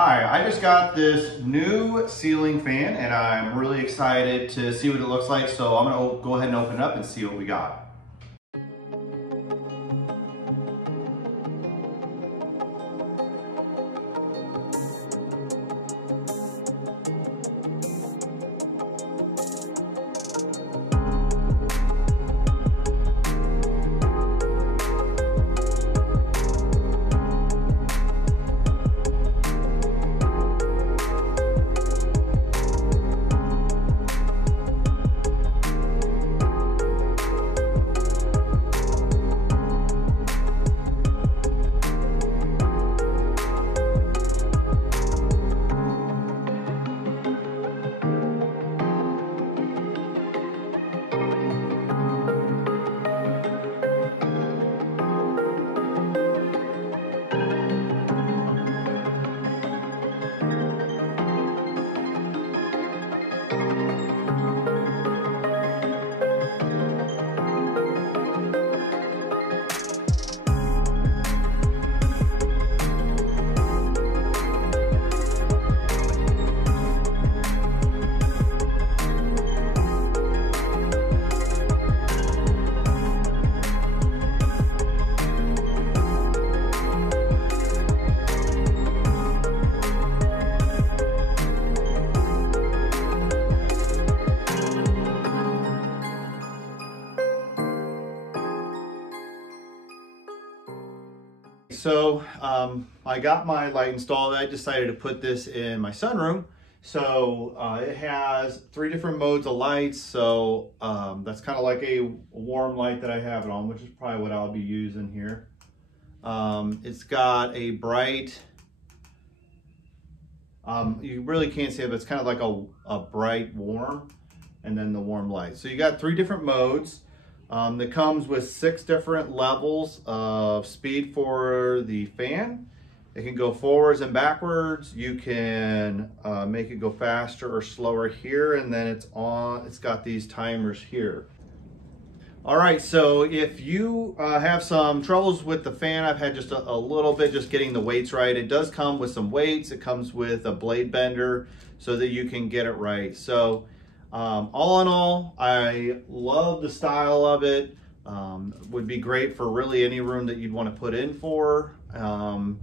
Hi, I just got this new ceiling fan and I'm really excited to see what it looks like. So I'm gonna go ahead and open it up and see what we got. So I got my light installed. I decided to put this in my sunroom. So it has 3 different modes of lights. So that's kind of like a warm light that I have it on, which is probably what I'll be using here. It's got a bright, you really can't see it, but it's kind of like a bright warm, and then the warm light. So you got 3 different modes. That comes with 6 different levels of speed for the fan. It can go forwards and backwards. You can make it go faster or slower here, and then it's got these timers here. All right, so if you have some troubles with the fan, I've had just a little bit just getting the weights right. It does come with some weights. It comes with a blade bender so that you can get it right. So all in all, I love the style of it. Would be great for really any room that you'd want to put in for. And